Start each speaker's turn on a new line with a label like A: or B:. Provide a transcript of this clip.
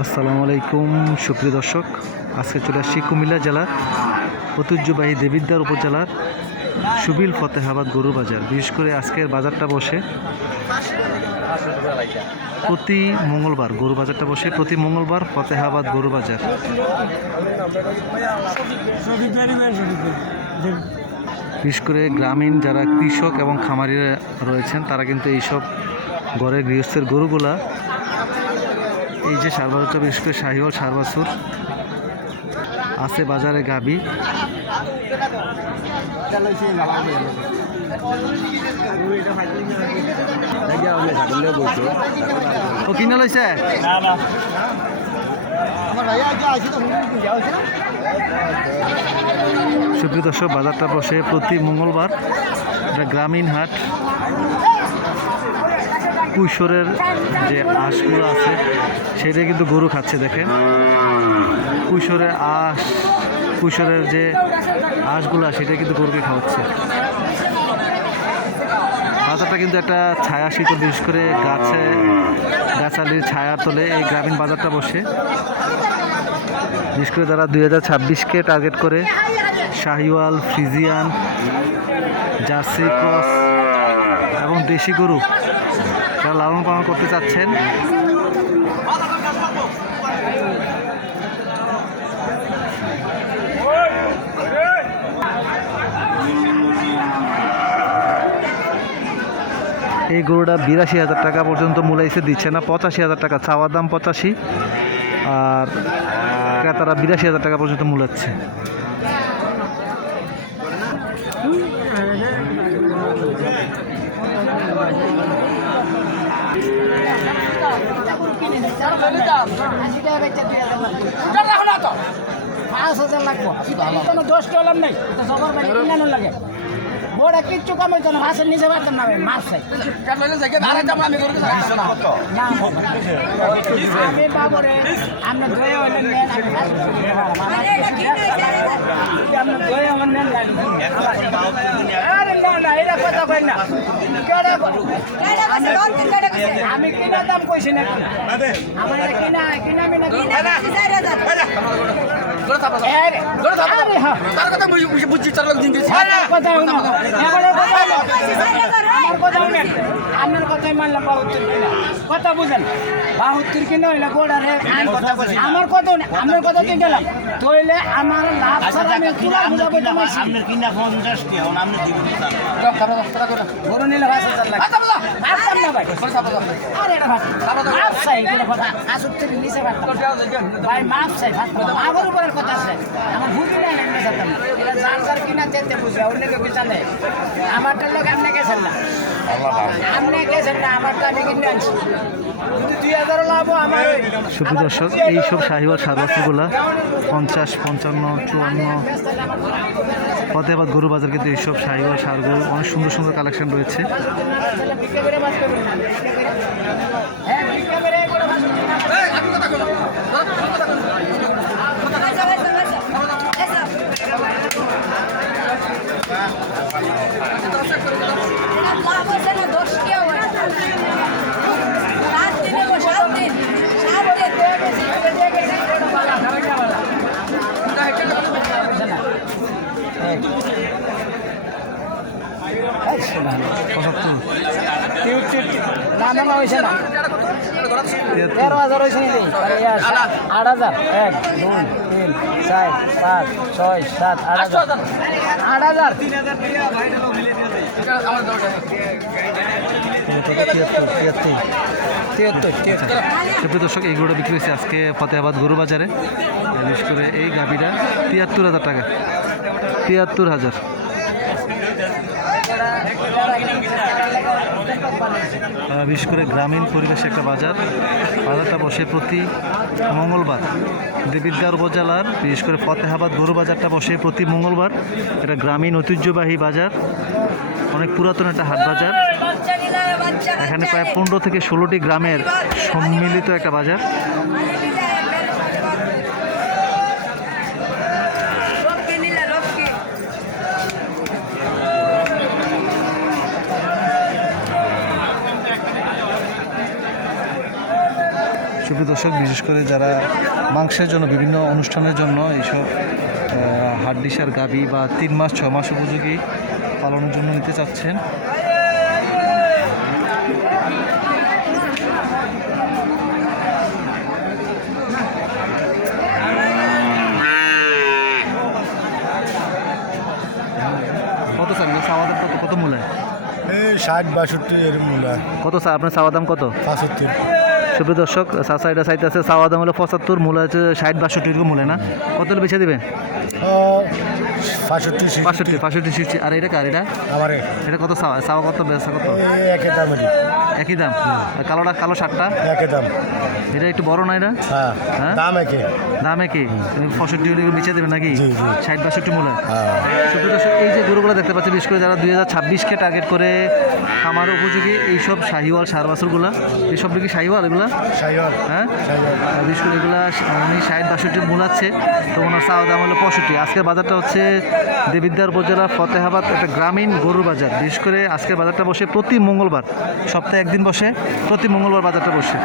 A: আসসালামু আলাইকুম, সুপ্রিয় দর্শক। আজকে চলে আসছি কুমিল্লা জেলার ঐতিহ্যবাহী দেবিদ্বার উপজেলার সুবিল ফতেহাবাদ গরু বাজার। বিশেষ করে আজকের বাজারটা বসে প্রতি মঙ্গলবার, গরু বাজারটা বসে প্রতি মঙ্গলবার ফতেহাবাদ গরু বাজার। বিশেষ করে গ্রামীণ যারা কৃষক এবং খামারিরা রয়েছেন, তারা কিন্তু এইসব ঘরের গৃহস্থের গরুগুলা এই যে সারবাজুটা বিশেষ করে শাহিওয়াল সারবাসুর আছে বাজারে গাবি। ও কিনা লইছে সুপ্রিয় দর্শক, বাজারটা বসে। প্রতি মঙ্গলবার এটা গ্রামীণ হাট। কৈশোরের যে আঁশগুলো আছে, সেটা কিন্তু গরু খাচ্ছে, দেখেন। কৈশোরের আঁশ, কৈশোরের যে আঁশগুলো, সেটা কিন্তু গরুকে খাওয়াচ্ছে। বাজারটা কিন্তু একটা ছায়া শীতল, বিশেষ করে গাছে, গাছালির ছায়ার তলে এই গ্রামীণ বাজারটা বসে। বিশেষ করে তারা দুই হাজার ছাব্বিশকে টার্গেট করে, শাহিওয়াল, ফ্রিজিয়ান, জার্সি, ক্রস এবং দেশি গরু যারা লালন পালন করতে চাচ্ছেন, এই গরুটা বিরাশি হাজার টাকা পর্যন্ত মূলাইছে দিচ্ছে না, পঁচাশি হাজার টাকা, চাওয়ার দাম পঁচাশি, আর তারা বিরাশি হাজার টাকা পর্যন্ত মূলাচ্ছে।
B: পাঁচ হাজার লাগবো। কোনো দোষ টলাম নাই। সবার বাড়ি কিনানো লাগে। বড় কিচ্ছু কাম হইতো না মাছের নিচে পারতাম না আমি মাছ আমি বাবরে আমরা দয়ে হলে নেন আমরা দয়ে হলে নেন আরে না না এটা কথা কই না। আমি কিনা দাম কইছি না আমার কিনা কিনা আমি না কিনা হ্যাঁ। আমার কথা এবারে কথা শুনো। আমার কথা শুনেন। আপনার কথাই মানলাম বাহুত্তর কিনা। কথা বুঝেন। বাহুত্তর কিনা হইলে গোড়ারে আমার কথা আপনার কথা তো গেলাম তইলে আমার লাভ ছাড়া আমি তুলা বুঝাবো তোমার গরু নিলে পাঁচ হাজার লাগে। পারতাম না ভাই। আরে এটা ভাত। মাপ চাই এটা কথা। আসুর থেকে নিচে পারতাম ভাই মাপ চাই ভাত। আমার উপরের কথা আছে। আমার ভুল কিনা আমি বেচাতাম এটা যার যার কিনা যেতে বুঝে অন্য কেউ বেচা নেই আমারটার লোক আপনি গেছেন না। আপনি গেছেন না আমারটা আমি কিনে আনছি। যদি দুই হাজারও লাভ আমার ওই-
A: সুপ্রিয় দর্শক এইসব শাহিওয়াল সারবাসগুলা পঞ্চাশ পঞ্চান্ন চুয়ান্ন। ফতেহাবাদ গরু বাজার কিন্তু এইসব শাহিওয়াল সারগুলো অনেক সুন্দর সুন্দর কালেকশন রয়েছে
B: বিক্রি করে বাঁচতে পারি না। হ্যাঁ বিক্রি করে করে বাঁচতে পারি না।
C: লাভ হচ্ছে না দোষ কি হবে সাত দিনে বসে সাত দিন সাত দিন
A: পঁচাত্তর
B: না না না হয়েছে না তেরো হাজার হয়েছে নাকি? আট হাজার। এক দুই তিন চার পাঁচ ছয় সাত আট হাজার। আট
A: সুপ্রিয় দর্শক এই গরুটা বিক্রি হয়েছে আজকে ফতেহাবাদ গরু বাজারে বিশেষ করে এই গাভিটা তিয়াত্তর হাজার টাকা। তিয়াত্তর হাজার। বিশেষ করে গ্রামীণ পরিবেশে একটা বাজার। বাজারটা বসে প্রতি মঙ্গলবার। দেবিদ্যার উপজেলার, বিশেষ করে ফতেহাবাদ গরু বাজারটা বসে প্রতি মঙ্গলবার। এটা গ্রামীণ ঐতিহ্যবাহী বাজার। অনেক পুরাতন একটা হাট বাজার। এখানে প্রায় পনেরো থেকে ষোলোটি গ্রামের সম্মিলিত একটা বাজার। সুপ্রিয় দর্শক বিশেষ করে যারা মাংসের জন্য বিভিন্ন অনুষ্ঠানের জন্য এইসব হাড্ডিসার গাবি বা তিন মাস ছ মাস উপযোগী পালনের জন্য নিতে চাচ্ছেন। কত স্যার? দাম কত? কত মূল্য?
D: এই ষাট বাষট্টি এর মূল্য।
A: কত স্যার? আপনার চাওয়া দাম কত?
D: পঁচাত্তর।
A: সুপ্রিয় দর্শক সাইডে সাইড আছে চাওয়া দাম হলো পঁচাত্তর মূল আছে ষাট বাষট্টি এরকম মূল্য না? কত বেছে দেবেন
D: বাষট্টি
A: পাঁচষট্টি সিক্সটি আর এটা কার এটা?
D: আমার।
A: এটা কত চাওয়া চাওয়া কত? বেচা কত? একই দাম আর কালোটা কালো শার্টটা?
D: একে দাম।
A: এটা একটু বড় না এটা?
D: হ্যাঁ
A: হ্যাঁ?
D: দাম একে
A: দাম একই? পঁয়ষট্টি বেঁচে দেবেন নাকি। ষাট বাষট্টি মূল্য
D: হ্যাঁ।
A: সুপ্রিয় দর্শক এই যে গরুগুলো দেখতে পাচ্ছি বিশেষ করে যারা দুই হাজার ছাব্বিশকে টার্গেট করে খামার উপযোগী এইসব শাহিওয়াল সার বাছুরগুলো এইসব কি শাহিওয়াল এগুলা? হ্যাঁ? বিশেষ করে এগুলা উনি ষাট বাষট্টি মূলাচ্ছে তো ওনার চাওয়া দাম হলো পঁয়ষট্টি। আজকের বাজারটা হচ্ছে দেবিদ্যার উপজেলা ফতেহাবাদ একটা গ্রামীণ গরুর বাজার। বিশেষ করে আজকের বাজারটা বসে প্রতি মঙ্গলবার সপ্তাহে একদিন বসে প্রতি মঙ্গলবার বাজারটা বসে।